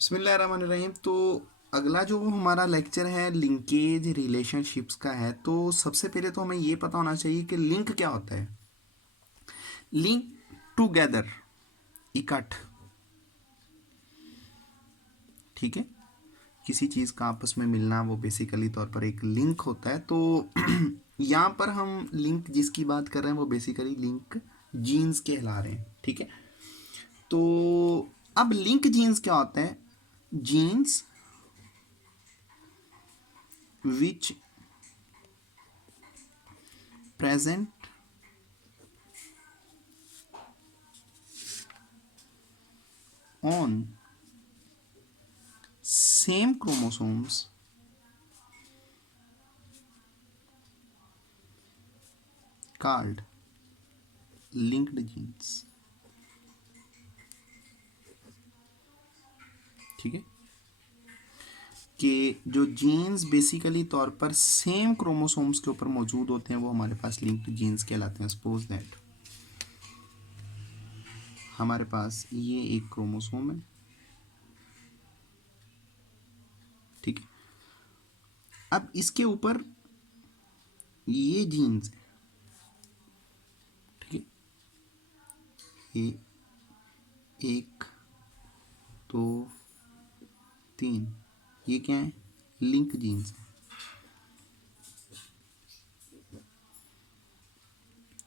बिस्मिल्लाहिर्रहमानिर्रहीम। तो अगला जो हमारा लेक्चर है लिंकेज रिलेशनशिप्स का है। तो सबसे पहले तो हमें ये पता होना चाहिए कि लिंक क्या होता है। लिंक टुगेदर, इकट्ठ, ठीक है। किसी चीज़ का आपस में मिलना वो बेसिकली तौर पर एक लिंक होता है। तो यहाँ पर हम लिंक जिसकी बात कर रहे हैं वो बेसिकली लिंक जीन्स कहला रहे हैं, ठीक है। तो अब लिंक जीन्स क्या होता है? Jeans which present on same chromosomes called linked genes, ठीक है। कि जो जीन्स बेसिकली तौर पर सेम क्रोमोसोम्स के ऊपर मौजूद होते हैं वो हमारे पास लिंक्ड जीन्स कहलाते हैं। सपोज दैट हमारे पास ये एक क्रोमोसोम है, ठीक है। अब इसके ऊपर ये जीन्स है, ठीक है। ये एक, दो, तीन, ये क्या है? लिंक जीन्स है,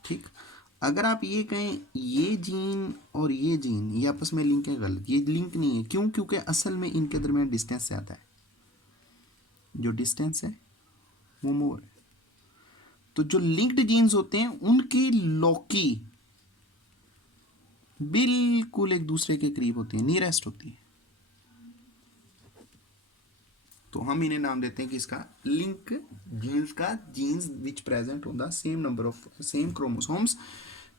ठीक। अगर आप ये कहें ये जीन और ये जीन ये आपस में लिंक है, गलत। ये लिंक नहीं है। क्यों? क्योंकि असल में इनके दरमियान डिस्टेंस ज़्यादा है। जो डिस्टेंस है वो मोर है। तो जो लिंक्ड जीन्स होते हैं उनकी लौकी बिल्कुल एक दूसरे के करीब होती है, नियरेस्ट होती है। तो हम इन्हें नाम देते हैं कि इसका लिंक जीन्स का, jeans which present on the same number of same chromosomes.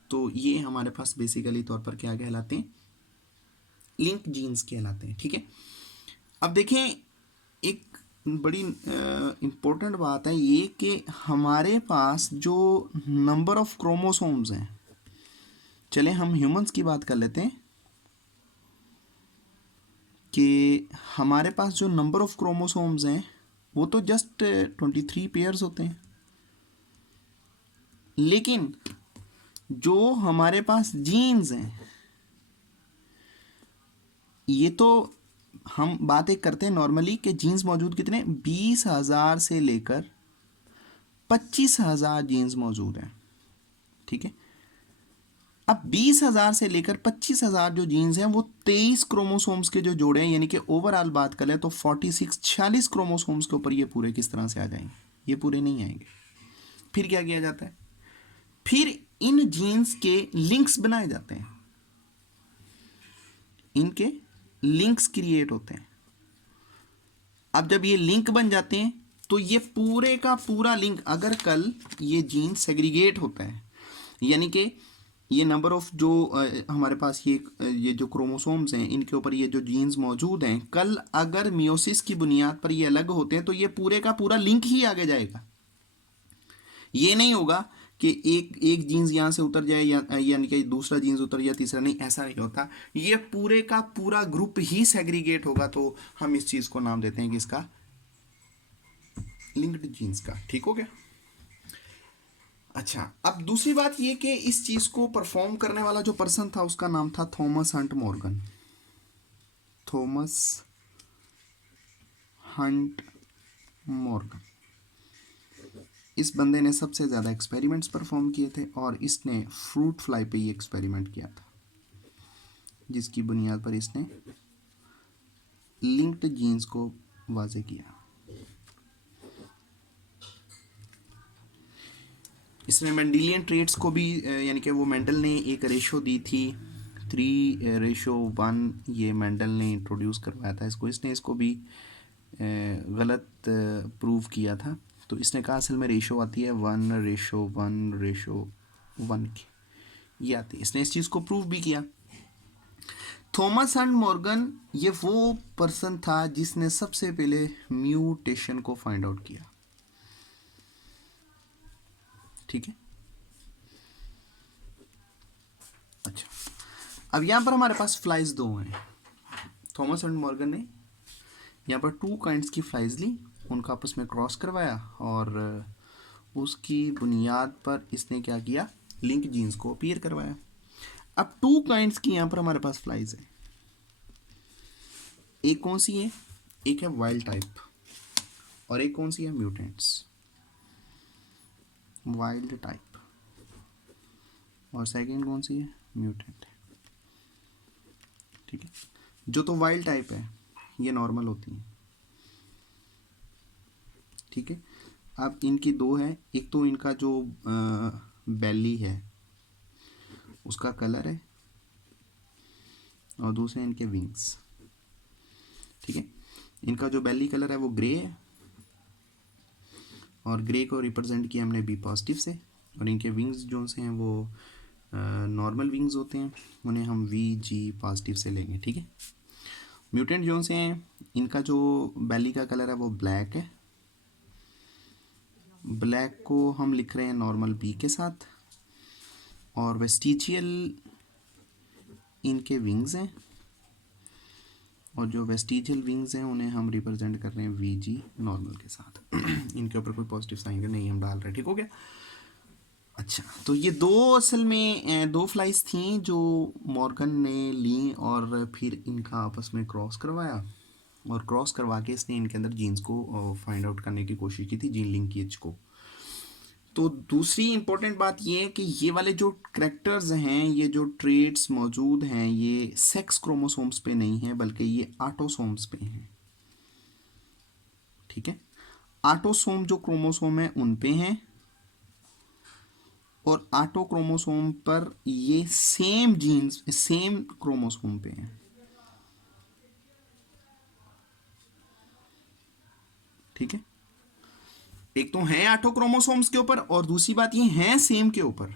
तो ये हमारे पास बेसिकली तौर पर क्या कहलाते हैं? लिंक जीन्स कहलाते हैं, ठीक है। अब देखें, एक बड़ी इम्पोर्टेंट बात है ये कि हमारे पास जो नंबर ऑफ क्रोमोसोम्स हैं, चले हम ह्यूमंस की बात कर लेते हैं कि हमारे पास जो नंबर ऑफ क्रोमोसोम्स हैं वो तो जस्ट 23 पेयर्स होते हैं। लेकिन जो हमारे पास जीन्स हैं, ये तो हम बात एक करते हैं नॉर्मली कि जीन्स मौजूद कितने, 20,000 से लेकर 25,000 जीन्स मौजूद हैं, ठीक है। अब 20,000 से लेकर 25,000 जो जीन्स हैं वो 23 क्रोमोसोम्स के जो जोड़े हैं, यानी कि ओवरऑल बात करें तो 46 क्रोमोसोम्स के ऊपर ये पूरे किस तरह से आ जाएंगे? ये पूरे नहीं आएंगे। फिर क्या किया जाता है? फिर इन जीन्स के लिंक्स बनाए जाते हैं, इनके लिंक्स क्रिएट होते हैं। अब जब ये लिंक बन जाते हैं तो ये पूरे का पूरा लिंक, अगर कल ये जीन सेग्रीगेट होता है, यानी कि ये नंबर ऑफ जो हमारे पास ये जो क्रोमोसोम्स हैं इनके ऊपर ये जो जीन्स मौजूद हैं, कल अगर मियोसिस की बुनियाद पर ये अलग होते हैं तो ये पूरे का पूरा लिंक ही आगे जाएगा। ये नहीं होगा कि एक एक जीन्स यहाँ से उतर जाए या यानी कि दूसरा जीन्स उतर या तीसरा नहीं, ऐसा नहीं होता। ये पूरे का पूरा ग्रुप ही सेग्रीगेट होगा। तो हम इस चीज़ को नाम देते हैं कि इसका लिंक्ड जीन्स का, ठीक हो गया। अच्छा, अब दूसरी बात ये कि इस चीज़ को परफॉर्म करने वाला जो पर्सन था उसका नाम था Thomas Hunt Morgan. Thomas Hunt Morgan, इस बंदे ने सबसे ज़्यादा एक्सपेरिमेंट्स परफॉर्म किए थे और इसने फ्रूट फ्लाई पे ही एक्सपेरिमेंट किया था, जिसकी बुनियाद पर इसने लिंक्ड जीन्स को वाजे किया। इसने मेंडेलियन ट्रेट्स को भी यानी कि वो मेंडल ने एक रेशो दी थी 3:1, ये मेंडल ने इंट्रोड्यूस करवाया था इसको। इसने इसको भी गलत प्रूव किया था। तो इसने कहा असल में रेशो आती है 1:1:1 की, ये आती है। इसने इस चीज़ को प्रूव भी किया। थॉमस एंड मॉर्गन ये वो पर्सन था जिसने सबसे पहले म्यूटेशन को फाइंड आउट किया, ठीक है। अच्छा, अब यहाँ पर हमारे पास फ्लाइज दो हैं, थॉमस एंड मॉर्गन ने यहाँ पर 2 काइंड्स की फ्लाइज ली, उनका आपस में क्रॉस करवाया और उसकी बुनियाद पर इसने क्या किया, लिंक जीन्स को अपीयर करवाया। अब 2 काइंड्स की यहाँ पर हमारे पास फ्लाइज है। एक कौन सी है, एक है वाइल्ड टाइप और एक कौन सी है, म्यूटेंट्स। वाइल्ड टाइप और सेकंड कौन सी है, म्यूटेंट। ठीक है, जो तो वाइल्ड टाइप है ये नॉर्मल होती है। ठीक है, अब इनकी दो है, एक तो इनका जो बेली है उसका कलर है और दूसरे इनके विंग्स। ठीक है, इनका जो बेली कलर है वो ग्रे है और ग्रे को रिप्रेजेंट किया हमने बी पॉजिटिव से, और इनके विंग्स जो से हैं वो नॉर्मल विंग्स होते हैं, उन्हें हम वी जी पॉजिटिव से लेंगे। ठीक है, म्यूटेंट जो से हैं इनका जो बेली का कलर है वो ब्लैक है, ब्लैक को हम लिख रहे हैं नॉर्मल बी के साथ, और वेस्टिजियल इनके विंग्स हैं और जो वेस्टिजियल विंग्स हैं उन्हें हम रिप्रेजेंट कर रहे हैं वी जी नॉर्मल के साथ। इनके ऊपर कोई पॉजिटिव साइन नहीं हम डाल रहे। ठीक हो गया। अच्छा, तो ये दो असल में 2 फ्लाइज थी जो मॉर्गन ने ली और फिर इनका आपस में क्रॉस करवाया, और क्रॉस करवा के इसने इनके अंदर जीन्स को फाइंड आउट करने की कोशिश की थी, जीन लिंकेज को। तो दूसरी इंपॉर्टेंट बात ये है कि ये वाले जो करैक्टर्स हैं, ये जो ट्रेड्स मौजूद हैं, ये सेक्स क्रोमोसोम्स पे नहीं है बल्कि ये ऑटोसोम्स पे हैं। ठीक है, ऑटोसोम जो क्रोमोसोम है उन पे हैं और ऑटो क्रोमोसोम पर ये सेम जीन्स सेम क्रोमोसोम पे हैं। ठीक है, एक तो है ऑटो क्रोमोसोम्स के ऊपर और दूसरी बात ये है सेम के ऊपर।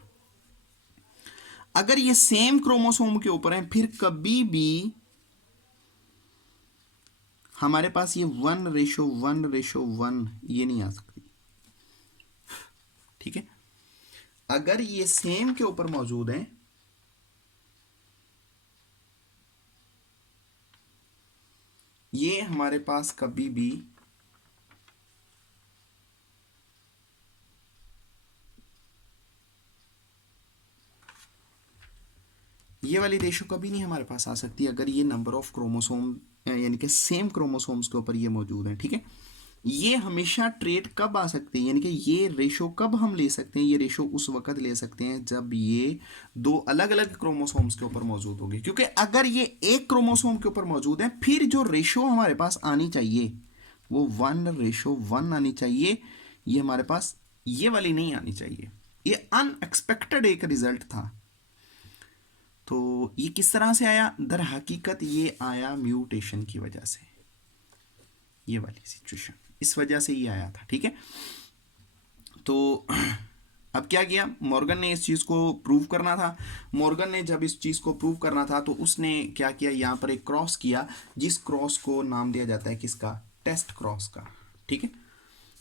अगर ये सेम क्रोमोसोम के ऊपर है फिर कभी भी हमारे पास ये 1:1:1 ये नहीं आ सकती। ठीक है, अगर ये सेम के ऊपर मौजूद है ये हमारे पास कभी भी ये वाली रेशो कभी नहीं हमारे पास आ सकती अगर ये नंबर ऑफ क्रोमोसोम यानी कि सेम क्रोमोसोम्स के ऊपर ये मौजूद है। ठीक है, ये हमेशा ट्रेट कब आ सकते हैं, यानी कि ये रेशो कब हम ले सकते हैं, ये रेशो उस वक्त ले सकते हैं जब ये 2 अलग अलग क्रोमोसोम्स के ऊपर मौजूद होगी। क्योंकि अगर ये एक क्रोमोसोम के ऊपर मौजूद है फिर जो रेशो हमारे पास आनी चाहिए वो 1:1 आनी चाहिए, ये हमारे पास ये वाली नहीं आनी चाहिए। ये अनएक्सपेक्टेड एक रिजल्ट था। तो ये किस तरह से आया, दर हकीकत ये आया म्यूटेशन की वजह से, ये वाली सिचुएशन इस वजह से ये आया था। ठीक है, तो अब क्या किया, मॉर्गन ने इस चीज़ को प्रूव करना था। मॉर्गन ने जब इस चीज़ को प्रूव करना था तो उसने क्या किया, यहाँ पर एक क्रॉस किया जिस क्रॉस को नाम दिया जाता है किसका, टेस्ट क्रॉस का। ठीक है,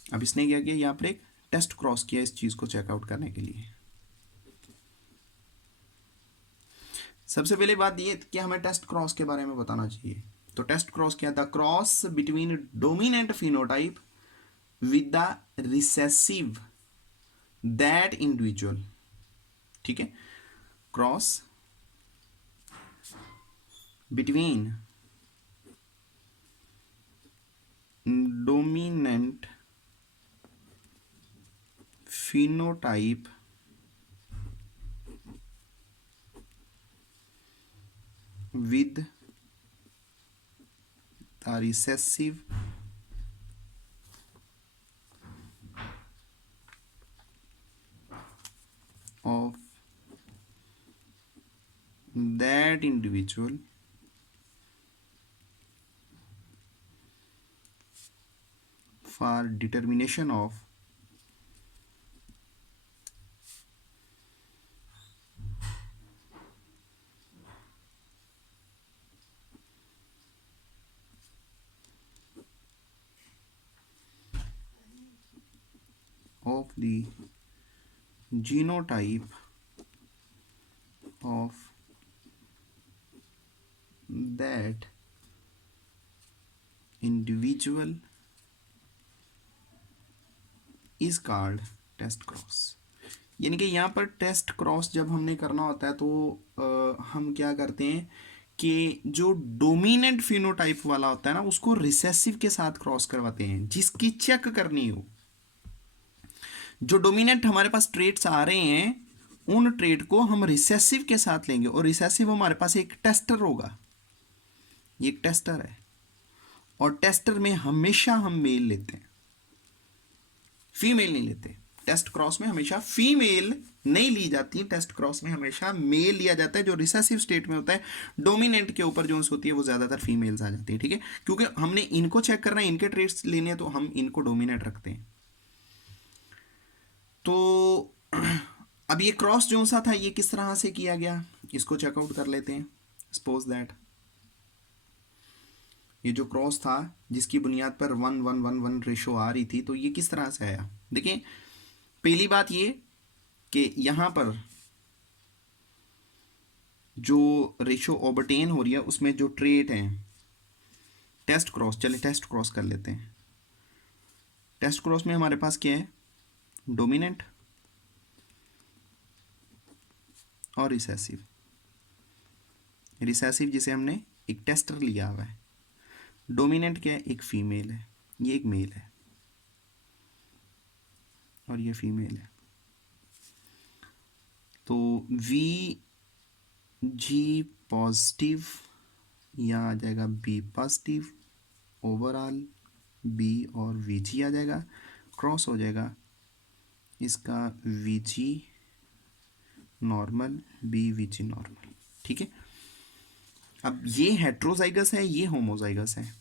अब इसने क्या किया, यहाँ पर एक टेस्ट क्रॉस किया इस चीज़ को चेकआउट करने के लिए। सबसे पहले बात ये कि हमें टेस्ट क्रॉस के बारे में बताना चाहिए। तो टेस्ट क्रॉस क्या था, cross between dominant phenotype with the recessive that individual. ठीक है, cross between dominant phenotype with the recessive of that individual for determination of the genotype of that individual is called test cross. यानी कि यहाँ पर test cross जब हमने करना होता है तो हम क्या करते हैं कि जो डोमिनेंट फिनोटाइप वाला होता है ना उसको रिसेसिव के साथ क्रॉस करवाते हैं, जिसकी चेक करनी हो। जो डोमिनेंट हमारे पास ट्रेट्स आ रहे हैं उन ट्रेट को हम रिसेसिव के साथ लेंगे, और रिसेसिव हमारे पास एक टेस्टर होगा, ये एक टेस्टर है, और टेस्टर में हमेशा हम मेल लेते हैं, फीमेल नहीं लेते। टेस्ट क्रॉस में हमेशा फीमेल नहीं ली जाती, टेस्ट क्रॉस में हमेशा मेल लिया जाता है। जो रिसेसिव स्टेट में होता है डोमिनेंट के ऊपर जो होती है वो ज़्यादातर फीमेल्स आ जाती है, ठीक है, क्योंकि हमने इनको चेक करना है, इनके ट्रेट्स लेने हैं, तो हम इनको डोमिनेंट रखते हैं। तो अब ये क्रॉस जो सा था ये किस तरह से किया गया, इसको चेकआउट कर लेते हैं। सपोज दैट ये जो क्रॉस था जिसकी बुनियाद पर 1:1:1:1 रेशो आ रही थी, तो ये किस तरह से आया। देखिए पहली बात ये कि यहाँ पर जो रेशो ओबटेन हो रही है उसमें जो ट्रेट हैं टेस्ट क्रॉस, चले टेस्ट क्रॉस कर लेते हैं। टेस्ट क्रॉस में हमारे पास क्या है, डोमिनेंट और रिसेसिव। रिसेसिव जिसे हमने एक टेस्टर लिया हुआ है, डोमिनेंट क्या है, एक फीमेल है, ये एक मेल है और ये फीमेल है। तो वी जी पॉजिटिव यहाँ आ जाएगा बी पॉजिटिव, ओवरऑल बी और वी जी आ जाएगा, क्रॉस हो जाएगा इसका V G normal B V G normal, ठीक है। अब ये हेट्रोजाइगस है, ये होमोजाइगस है।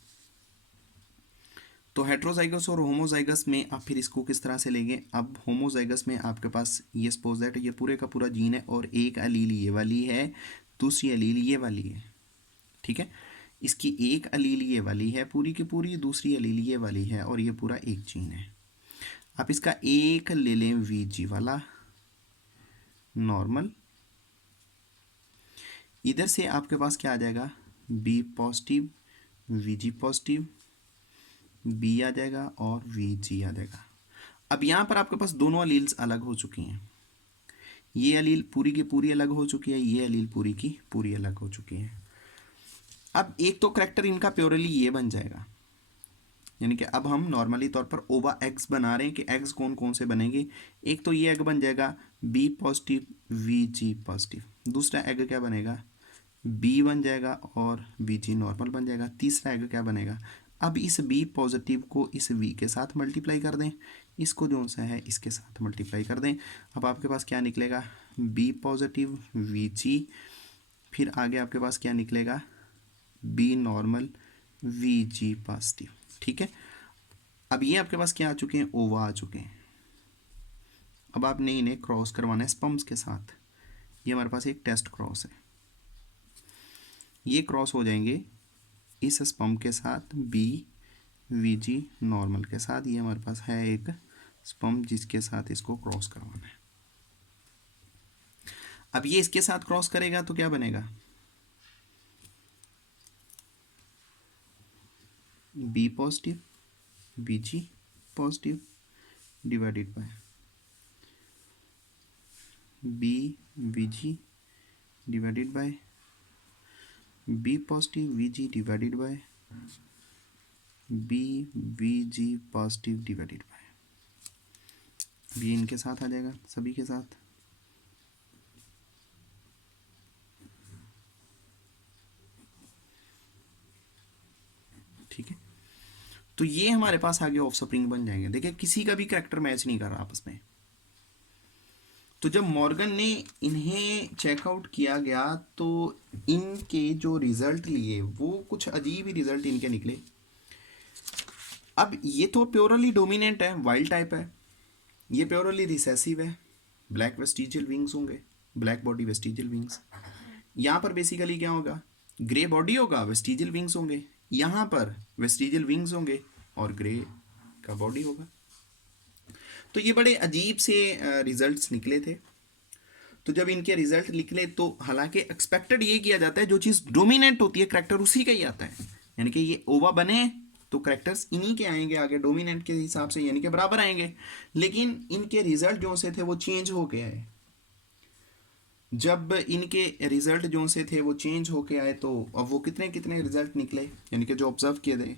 तो हेट्रोजाइगस और होमोजाइगस में आप फिर इसको किस तरह से लेंगे। अब होमोजाइगस में आपके पास ये सपोज दैट ये पूरे का पूरा जीन है और एक अलील ये वाली है, दूसरी अलील ये वाली है, ठीक है। इसकी एक अलील ये वाली है पूरी की पूरी, दूसरी अलील ये वाली है, और ये पूरा एक जीन है। आप इसका एक ले लें वी जी वाला नॉर्मल, इधर से आपके पास क्या आ जाएगा, B positive V G positive, B आ जाएगा और वी जी आ जाएगा। अब यहाँ पर आपके पास दोनों अलील्स अलग हो चुकी हैं, ये अलील पूरी की पूरी अलग हो चुकी है, ये अलील पूरी की पूरी अलग हो चुकी है। अब एक तो करैक्टर इनका प्योरली ये बन जाएगा, यानी कि अब हम नॉर्मली तौर पर ओवा एग्स बना रहे हैं कि एग्स कौन कौन से बनेंगे। एक तो ये एग बन जाएगा B positive V G positive, दूसरा एग क्या बनेगा, बी बन जाएगा और वी जी नॉर्मल बन जाएगा, तीसरा एग क्या बनेगा। अब इस बी पॉजिटिव को इस वी के साथ मल्टीप्लाई कर दें, इसको जो सा है इसके साथ मल्टीप्लाई कर दें। अब आपके पास क्या निकलेगा, बी पॉजिटिव वी जी, फिर आगे आपके पास क्या निकलेगा, B normal we G positive, ठीक है। अब ये आपके पास क्या आ चुके हैं, ओवा आ चुके हैं। अब आपने इन्हें क्रॉस करवाना है स्पर्म्स के साथ, ये हमारे पास एक टेस्ट क्रॉस है, ये क्रॉस हो जाएंगे इस स्पर्म के साथ बी वी जी नॉर्मल के साथ, ये हमारे पास है एक स्पर्म जिसके साथ इसको क्रॉस करवाना है। अब ये इसके साथ क्रॉस करेगा तो क्या बनेगा, B positive B G positive divided by B V G divided by B positive V G divided by B V G positive divided by, ये इनके साथ आ जाएगा सभी के साथ, ठीक है। तो ये हमारे पास आगे ऑफस्प्रिंग बन जाएंगे। देखिए किसी का भी कैरेक्टर मैच नहीं कर रहा आपस में। तो जब मॉर्गन ने इन्हें चेकआउट किया गया तो इनके जो रिजल्ट लिए वो कुछ अजीब ही रिजल्ट इनके निकले। अब ये तो प्योरली डोमिनेंट है, वाइल्ड टाइप है, ये प्योरली रिसेसिव है, ब्लैक वेस्टिजियल विंग्स होंगे, ब्लैक बॉडी वेस्टिजियल विंग्स। यहाँ पर बेसिकली क्या होगा, ग्रे बॉडी होगा, वेस्टिजियल विंग्स होंगे, यहाँ पर वेस्टिजियल विंग्स होंगे और ग्रे का बॉडी होगा। तो ये बड़े अजीब से रिजल्ट्स निकले थे। तो जब इनके रिजल्ट निकले तो हालांकि एक्सपेक्टेड ये किया जाता है जो चीज़ डोमिनेंट होती है करैक्टर उसी का ही आता है, यानी कि ये ओवा बने तो करेक्टर्स इन्हीं के आएंगे आगे डोमिनेंट के हिसाब से, यानी कि बराबर आएंगे, लेकिन इनके रिजल्ट जो से थे वो चेंज हो के आए। जब इनके रिजल्ट जो से थे वो चेंज होके आए तो अब वो कितने कितने रिजल्ट निकले, यानी कि जो ऑब्जर्व किए थे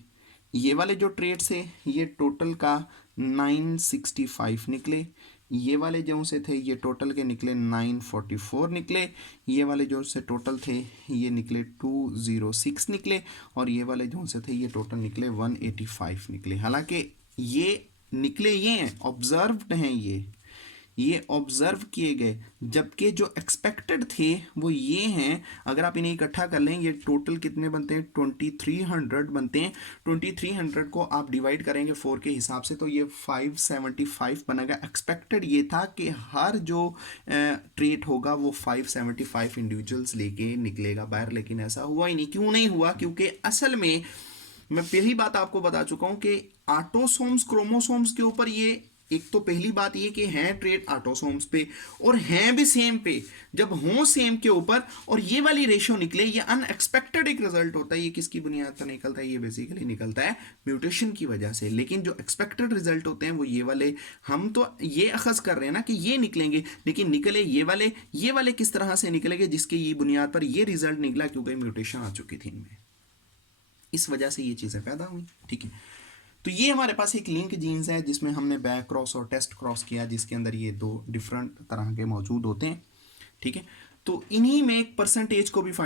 ये वाले जो ट्रेड्स है ये टोटल का 965 निकले, ये वाले जो से थे ये टोटल के निकले 944 निकले, ये वाले जो से टोटल थे ये निकले 206 निकले, और ये वाले जो से थे ये टोटल निकले 185 निकले। हालांकि ये निकले ये हैं ऑब्जर्व्ड हैं, ये ऑब्जर्व किए गए, जबकि जो एक्सपेक्टेड थे वो ये हैं। अगर आप इन्हें इकट्ठा कर लें ये टोटल कितने बनते हैं 2300 बनते हैं। 2300 को आप डिवाइड करेंगे 4 के हिसाब से तो ये 575 बनेगा। एक्सपेक्टेड ये था कि हर जो ट्रेट होगा वो 575 इंडिविजुअल्स लेके निकलेगा बाहर, लेकिन ऐसा हुआ ही नहीं। क्यों नहीं हुआ? क्योंकि असल में मैं पहली बात आपको बता चुका हूं कि ऑटोसोम्स क्रोमोसोम्स के ऊपर ये एक तो पहली बात ये कि हैं ट्रेट ऑटोसोम्स पे और हैं भी सेम पे। जब हों सेम के ऊपर और ये वाली रेशियो निकले, ये अनएक्सपेक्टेड एक रिजल्ट होता है। ये किसकी बुनियाद पर निकलता है? ये बेसिकली निकलता है म्यूटेशन की वजह से। लेकिन जो एक्सपेक्टेड रिजल्ट होते हैं वो ये वाले, हम तो ये अखज़ कर रहे हैं ना कि ये निकलेंगे, लेकिन निकले ये वाले किस तरह से निकलेंगे जिसके ये बुनियाद पर ये रिजल्ट निकला, क्योंकि म्यूटेशन आ चुकी थी इनमें, इस वजह से ये चीज़ें पैदा हुई। ठीक है, तो ये हमारे पास एक लिंक जीन्स है जिसमें हमने बैक क्रॉस और टेस्ट क्रॉस किया, जिसके अंदर ये दो डिफरेंट तरह के मौजूद होते हैं। ठीक है, तो इन्हीं में एक परसेंटेज को भी